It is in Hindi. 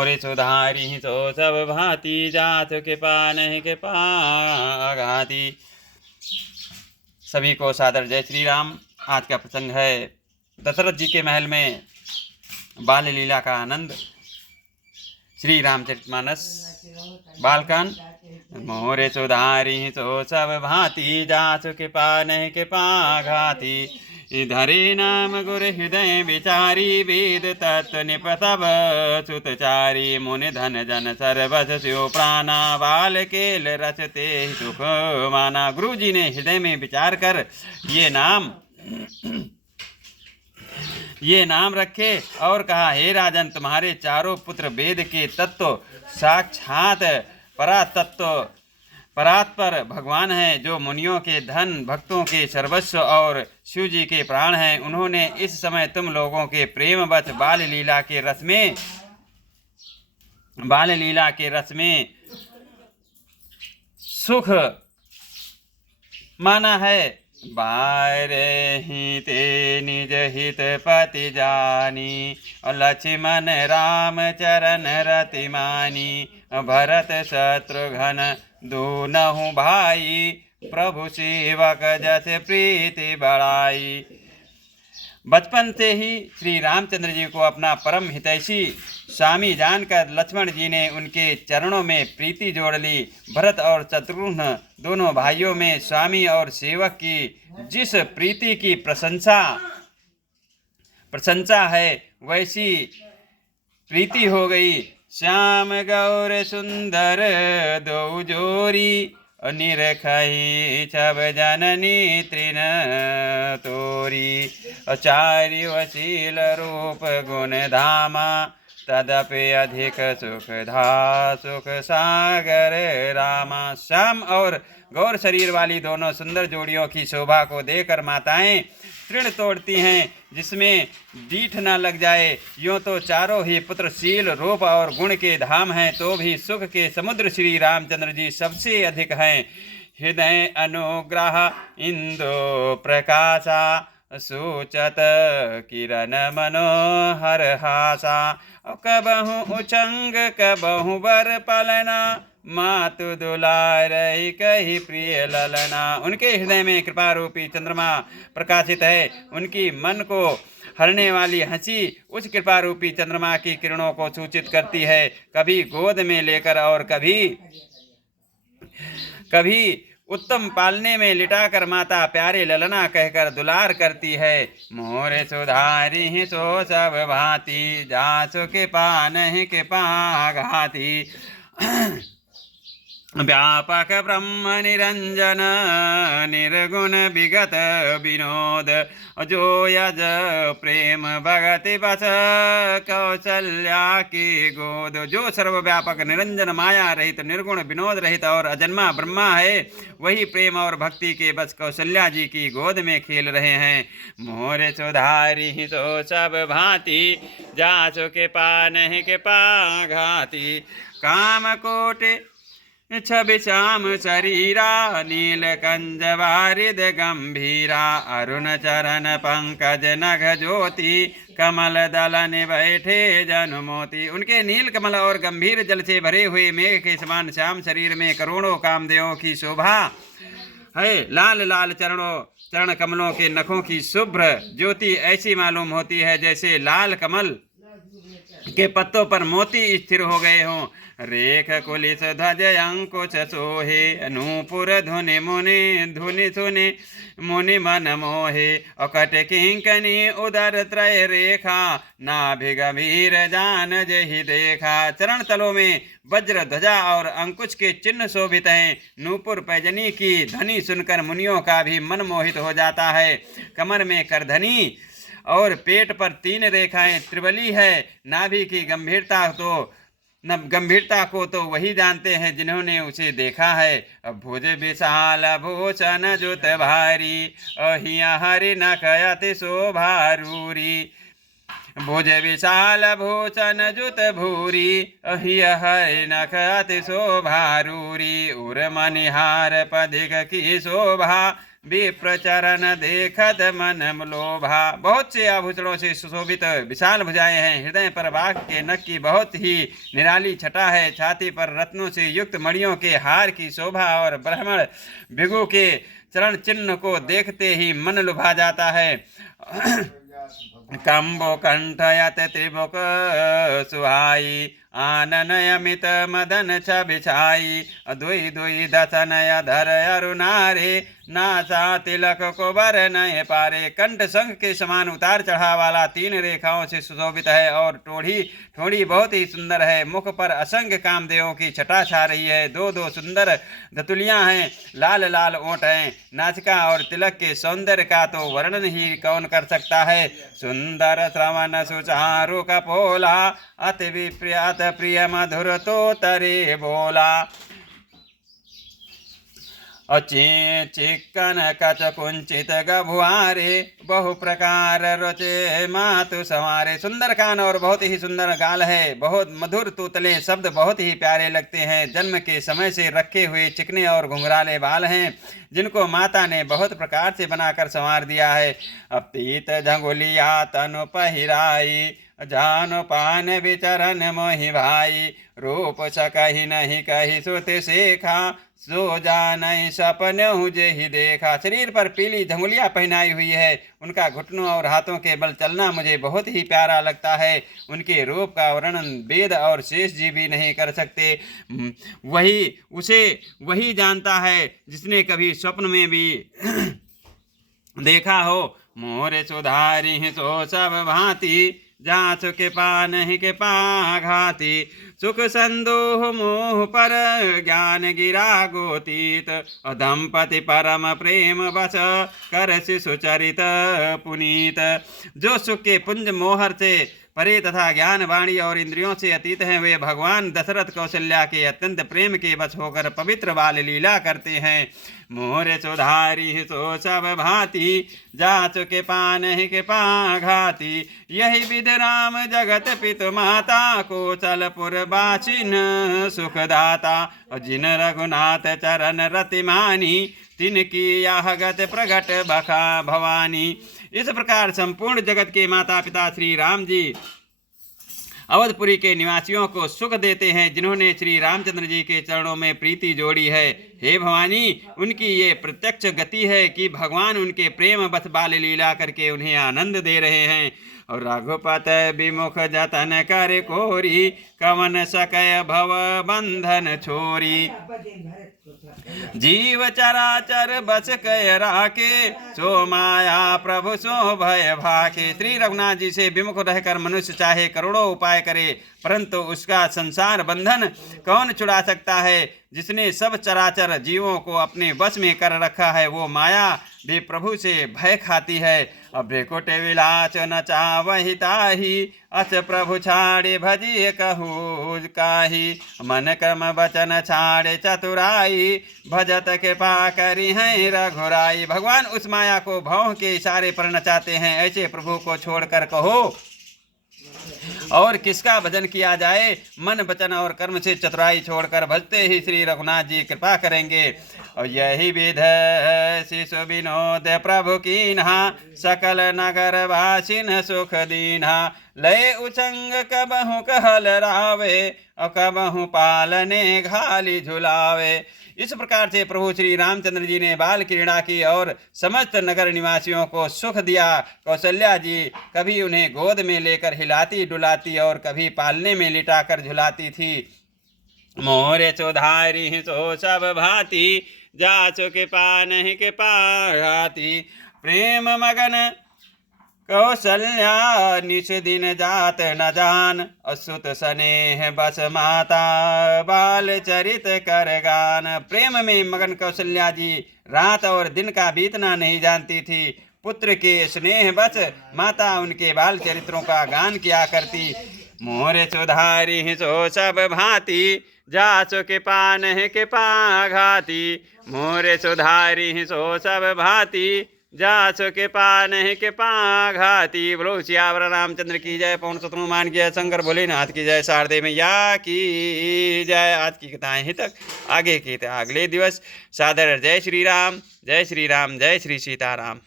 मोरे सुधारी सो सब भांति, जासु कृपा नहीं कृपा घाती। सभी को सादर जय श्री राम। आज का प्रसंग है दशरथ जी के महल में बाल लीला का आनंद। श्री रामचरितमानस बालकांड। मोरे सुधारी सो सब भांति, जासु कृपा नहीं कृपा घाती। धरे नाम गुर हृदय विचारी, वेद तत्व निपतव सुतचारी। मुनि धन जन सर्वस स्यो प्राणा, बाल केल रचते सुख माना। गुरु जी ने हृदय में विचार कर ये नाम रखे और कहा, हे राजन, तुम्हारे चारों पुत्र वेद के तत्व साक्षात परातत्व परात्पर भगवान हैं, जो मुनियों के धन, भक्तों के सर्वस्व और शिव जी के प्राण हैं। उन्होंने इस समय तुम लोगों के प्रेमवश बाल लीला के रस में सुख माना है। बारे ही ते निज हित पति जानी, लक्ष्मण राम चरण रति मानी। भरत शत्रुघ्न दूनहु भाई, प्रभु सेवक जस प्रीति बढ़ाई। बचपन से ही श्री रामचंद्र जी को अपना परम हितैषी स्वामी जानकर लक्ष्मण जी ने उनके चरणों में प्रीति जोड़ ली। भरत और शत्रुघ्न दोनों भाइयों में स्वामी और सेवक की जिस प्रीति की प्रशंसा है, वैसी प्रीति हो गई। श्याम गौर सुंदर दो जोरी, निरखहि छब जननी तृण तोरी। आचार्य वशील रूप गुण धामा, तदपि अधिक सुख सागर रामा। श्याम और गौर शरीर वाली दोनों सुंदर जोड़ियों की शोभा को देखकर माताएं तृण तोड़ती हैं, जिसमें डीठ न लग जाए। यूँ तो चारों ही पुत्र शील, रूप और गुण के धाम हैं, तो भी सुख के समुद्र श्री रामचंद्र जी सबसे अधिक हैं। हृदय अनुग्रह इंदु प्रकाशा, सूचत किरण मनोहर हासा। कबहु उचंग कबहु बर पलना, मातु दुलारई कही प्रिय ललना। उनके हृदय में कृपा रूपी चंद्रमा प्रकाशित है। उनकी मन को हरने वाली हंसी उस कृपा रूपी चंद्रमा की किरणों को सूचित करती है। कभी गोद में लेकर और कभी उत्तम पालने में लिटाकर माता प्यारे ललना कहकर दुलार करती है। मोरे सुधारी सो सब भांति, जासु कृपा नहीं कृपा घाती। व्यापक ब्रह्म निरंजन, निर्गुण विगत विनोद। जो यज प्रेम भगति बस, कौशल्या की गोद। जो सर्वव्यापक निरंजन माया रहित निर्गुण विनोद रहित और अजन्मा ब्रह्मा है, वही प्रेम और भक्ति के बस कौशल्या जी की गोद में खेल रहे हैं। मोर सुधारी तो सब भांति, जासु कृपा नहीं कृपा घाती। काम कोटि छवि श्याम शरीरा, नीलकंज वारिद गंभीरा। अरुण चरण पंकज नघ ज्योति, कमल दलन बैठे जनुमोती। उनके नील कमल और गंभीर जल से भरे हुए मेघ के समान श्याम शरीर में करोड़ों कामदेवों की शोभा है। लाल लाल चरण कमलों के नखों की शुभ्र ज्योति ऐसी मालूम होती है जैसे लाल कमल के पत्तों पर मोती स्थिर हो गए हों। रेख कुलिस ध्वज अंकुश सोहे, नूपुर धुनि सुनि मुनि मन मोहे। अकट किंकनी उदर त्रय रेखा, नाभि गंभीर जान जहि देखा। चरण तलों में वज्र ध्वजा और अंकुश के चिन्ह शोभित हैं। नूपुर पैजनी की ध्वनि सुनकर मुनियों का भी मन मोहित हो जाता है। कमर में करधनी और पेट पर 3 रेखाएं त्रिबली है। नाभि की गंभीरता को तो वही जानते हैं जिन्होंने उसे देखा है। भुज विशाल भूषण जुत भारी, अहिया हरि नख अति शोभारूरी। भुज विशाल भूषण जुत भूरी, अहिया हरि नख अति शोभारूरी। उर मनिहार पदिक की शोभा, विप्रचरण देखत मन लोभा। बहुत से आभूषणों से सुशोभित विशाल भुजाएं हैं। हृदय पर बाघ के नख की बहुत ही निराली छटा है। छाती पर रत्नों से युक्त मणियों के हार की शोभा और ब्राह्मण भिगु के चरण चिन्ह को देखते ही मन लुभा जाता है। कंबो कंठयत त्रिमुख सुहाई आननयमित मदन छ बिछाई। दुई दुई दशनय धर अरुणारे नासा तिलक को बर नय पारे। कंठ शंख के समान उतार चढ़ाव वाला 3 रेखाओं से सुशोभित है और ठोड़ी बहुत ही सुंदर है। मुख पर असंख्य कामदेवों की छटा छा रही है। 2 सुंदर धतुलियां हैं। लाल लाल ओंठ हैं। नासिका और तिलक के सौंदर्य का तो वर्णन ही कौन कर सकता है। सुंदर श्रवण सुचारु कपोला अति विप्रियत प्रिय मधुर तो तरे बोला। चिक्कन कच कुंचित गभुआरे बहु प्रकार रोचे मातु संवारे। सुंदर कान और बहुत ही सुंदर गाल है। बहुत मधुर तूतले शब्द बहुत ही प्यारे लगते हैं। जन्म के समय से रखे हुए चिकने और घुंघराले बाल हैं जिनको माता ने बहुत प्रकार से बनाकर संवार दिया है। अपीत झंगुलिया तनु पहिराई जान पान विचरण मोहि भाई। रूप सकहि नहीं कही सुत शेखा सो जानहि सपनहु जेहि देखा। शरीर पर पीली झंगुलिया पहनाई हुई है। उनका घुटनों और हाथों के बल चलना मुझे बहुत ही प्यारा लगता है। उनके रूप का वर्णन वेद और शेष जी भी नहीं कर सकते। वही जानता है जिसने कभी स्वप्न में भी देखा हो। मोर सुधारी सो सब भांति जहाँ सुख पान ही के पाघाती। सुख संदोह मोह पर ज्ञान गिरा गोतीत। दंपति परम प्रेम बस कर सुचरित पुनीत। जो सुख के पुंज मोहर से परे तथा ज्ञान वाणी और इंद्रियों से अतीत हैं वे भगवान दशरथ कौशल्या के अत्यंत प्रेम के वश होकर पवित्र बाल लीला करते हैं। मोर सुधारी सो सब भांति जाचु के पान ही के पाघाती। यही विध राम जगत पितु माता कोसलपुर बाचिन सुखदाता। जिन रघुनाथ चरण रतिमानी तिनकी यह गत प्रगट बखा भवानी। इस प्रकार संपूर्ण जगत के माता पिता श्री राम जी अवधपुरी के निवासियों को सुख देते हैं जिन्होंने श्री रामचंद्र जी के चरणों में प्रीति जोड़ी है। हे भवानी, उनकी ये प्रत्यक्ष गति है कि भगवान उनके प्रेम बस बाल लीला करके उन्हें आनंद दे रहे हैं। और रघुपत विमुख जतन कर कोरी कवन सकय भव बंधन छोरी। जीव चराचर बस कय राके सो माया प्रभु सो भय भाके। श्री रघुनाथ जी से विमुख रहकर मनुष्य चाहे करोड़ों उपाय करे परंतु उसका संसार बंधन कौन छुड़ा सकता है। जिसने सब चराचर जीवों को अपने वश में कर रखा है वो माया भी प्रभु से भय खाती है। अभ्रेकुट विलास न चावहि ताहि अस प्रभु छाड़े भजिए कहू काही। मन क्रम वचन छाड़े चतुराई भजत कृपा करी है रघुराई। भगवान उस माया को भाव के इशारे पर नचाते हैं। ऐसे प्रभु को छोड़कर कहो और किसका भजन किया जाए। मन वचन और कर्म से चतुराई छोड़कर भजते ही श्री रघुनाथ जी कृपा करेंगे। और यही विध शिशु विनोद प्रभु कीन्हा सकल नगर वासिन सुख दीन्हा। लय उचंग कबहु कहल रावे और कबहु पालने घाली झुलावे। इस प्रकार से प्रभु श्री रामचंद्र जी ने बाल क्रीड़ा की और समस्त नगर निवासियों को सुख दिया। कौशल्या जी कभी उन्हें गोद में लेकर हिलाती डुलाती और कभी पालने में लिटाकर झुलाती थी। मोरे सुधारी सो सब भांति जासु के पान ही के पाघाती। प्रेम मगन कौशल्या निश दिन जात न जान असुत स्नेह बस माता बाल चरित कर गान। प्रेम में मगन कौशल्या जी रात और दिन का बीतना नहीं जानती थी। पुत्र के स्नेह बस माता उनके बाल चरित्रों का गान किया करती। मोरे सुधारी सो सब भांति जासु के पान के पाघाती। मोरे सुधारी सो सब भांति जा सो के पा नहीं के पा घाती। बोलो सियावर रामचंद्र की जय, पवन सुत हनुमान की जय, शंकर भोलेनाथ की जय, शारदे मैया की जय। आज की कथाएं ही तक, आगे की अगले दिवस सादर जय श्री राम, जय श्री राम, जय श्री सीताराम।